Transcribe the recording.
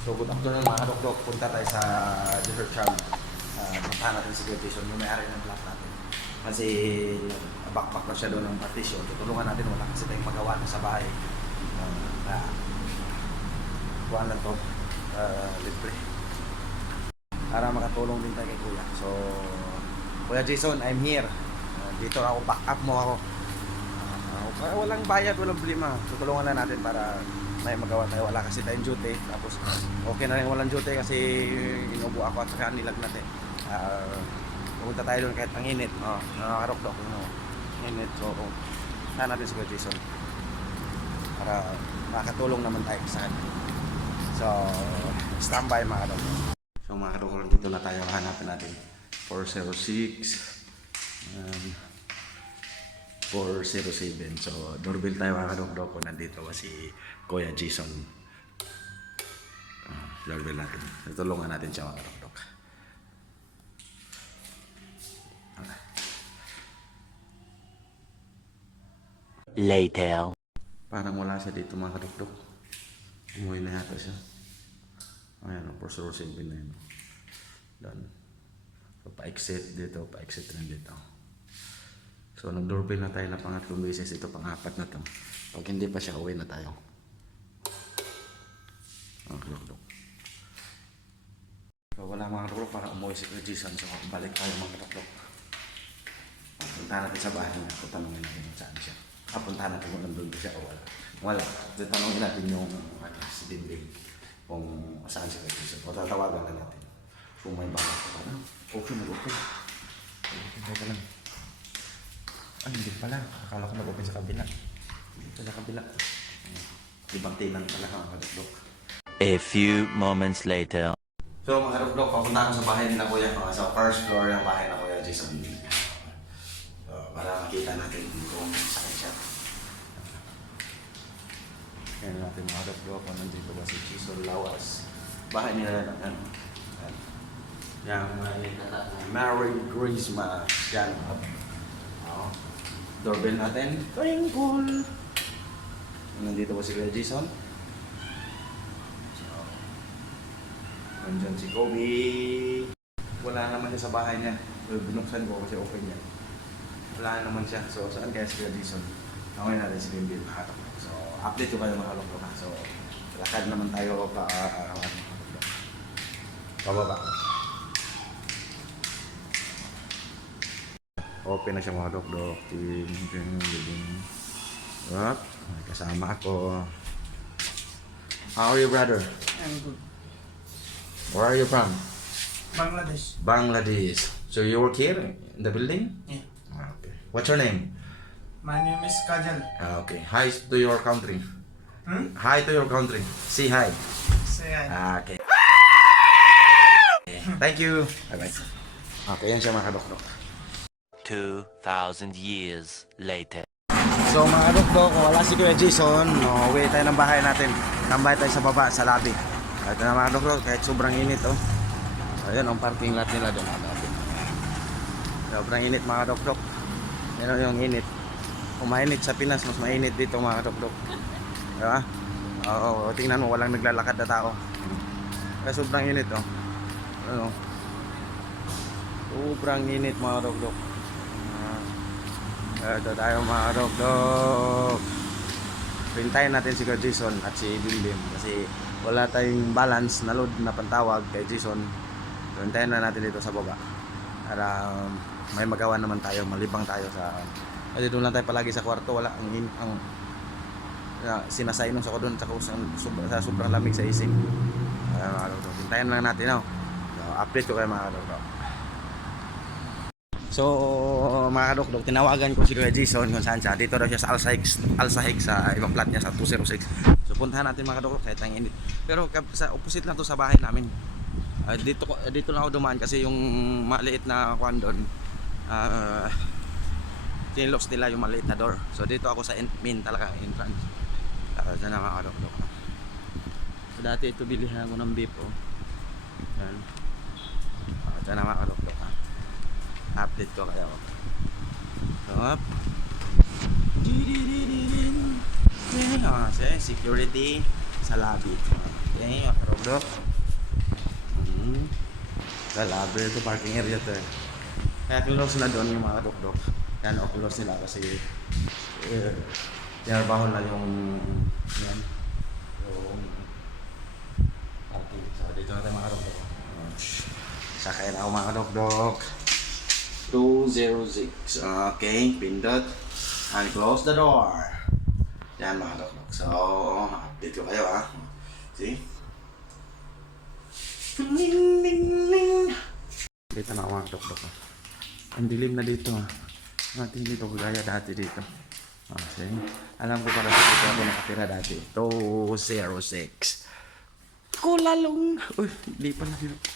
So good afternoon mga kadokdok, punta tayo sa Desert Charm. Puntahan natin si Jason, yung may-ari ng flat natin. Kasi backpack na siya doon ng partition. Tutulungan natin, wala kasi tayong magawa na sa bahay. Kuhaan lang to, libre. Para makatulong din tayo kay Kuya. So, Kuya Jason, I'm here. Dito ako, back up mo ako. Walang bayad, walang problema. Tutulungan na natin para may magawa tayo. Wala kasi tayong duty. Tapos okay na rin walang duty kasi inubo ako at saka nilagnat eh. Pumunta tayo doon kahit ang init. Nakakarok-dok. Init. So saan natin si Jason para makatulong naman tayo sa kanya. So standby mga kadok. So mga kadok, dito na tayo. Hanapin natin 406 407. So doorbell tayo mga kadok. Nandito ba si Kuya Jason. Doorbell natin. Tutulungan natin siya mga kadok. Later. Parang wala siya dito mga kadok. Umuwi na yata siya. Ayan, 407 na yun. Done. So pa-exit dito, pa-exit rin dito. So nag-doorbell na tayo na pangatlong beses. Ito pang-apat na to. Pag hindi pa siya, uwi na tayo. Kadok. So wala mga kadok para umuwi si Kuya Jason. So balik tayo mga kadok. Puntahan natin sa bahay niya. Tanungin natin kung saan siya. Puntahan natin kung nandun siya o wala. Wala. Tanungin natin yung si Dinding kung saan si Kuya Jason. O tatawagan na natin. Kung may bala pa na. Okay, mag-open. Hintay ka lang. Ay, hindi pala. Akala ko nag-open sa kabila. Ito sa kabila. Ibang tinang pala mga kadok. A few moments later. So mga kadok, papunta ko sa bahay nila Kuya. Sa first floor ng bahay na Kuya Jason. So, para makita natin kung saan siya. Kaya natin mga kadok kung nandito ba si Jason Lawas. Bahay nila na yung Merry Christmas. Yan. Doorbell natin. Twinkle. Nandito ba si Kuya Jason? So, nandyan si Kobe. Wala naman siya sa bahay niya. Binuksan ko kasi open niya. Wala naman siya. So, saan kaya si Kuya Jason? Naway natin si Bimbin. So, update ko kayo mga kalok. So, lakad naman tayo pa pababa. Open na siya mga dok. Up. May kasama ako. How are you, brother? I'm good. Where are you from? Bangladesh. Bangladesh. So you work here in the building? Yeah. Okay. What's your name? My name is Kajal. Okay. Hi to your country. Hi to your country. Say hi. Say hi. Okay. Thank you. Bye-bye. Okay, yan siya mga kadok. 2,000 years later. So mga kadok, kung wala si Kuya Jason, uwi tayo ng bahay natin. Tambay tayo sa baba, sa lobby. Ito na mga kadok, kahit sobrang init Ayun, ang parking lot nila doon. Sobrang init mga kadok. Yan yung init. Kung mainit sa Pinas, mas mainit dito mga kadok. Diba? Oo, tingnan mo, walang naglalakad na tao. Kaya sobrang init Ano? Sobrang init mga kadok. Ito tayo mga kadok. Pintayin natin si Kuya Jason at si Bimbim kasi wala tayong balance na load na pantawag kay Jason. Pintayin na natin dito sa baba para may magawa naman tayo, malibang tayo sa kasi doon lang tayo palagi sa kwarto. Wala ang sinasainos ako doon sa sobrang lamig sa ising. Mga kadok, pintayin lang natin So, update ko kayo mga kadok. So mga kadok, tinawagan ko si Kuya Jason kung saan siya. Dito daw siya sa Alsahig sa ibang plat niya sa 206. So puntahan natin mga kadok kahit ang init. Pero sa opposite lang to sa bahay namin. Dito lang ako dumaan kasi yung maliit na kwan doon. Tinlocks nila yung maliit na door. So dito ako sa main talaga entrance. Diyan na mga kadok. So dati ito bilihan ko ng beef Yan. Diyan na mga kadok. Update ko kayo. Up. Security sa lobby. Okay, dok. Grabe ito parking area to eh. Kaya close na doon yung mga dok-dok. Yan o close nila kasi tinarbaho na yung yan. Yung parking. So dito na tayo mga dok-dok. Sakay na ako mga dok-dok. 206. Okay, pindot. And close the door. Yan mga dok-dok. So, update ko kayo ha. See? Dito na ako mga dok-dok. Ang dilim na dito ha. Natin dito kagaya dati dito. Okay. Alam ko para sa dito ako nakatira dati. 206. Kulalong. Uy, hindi pala dito.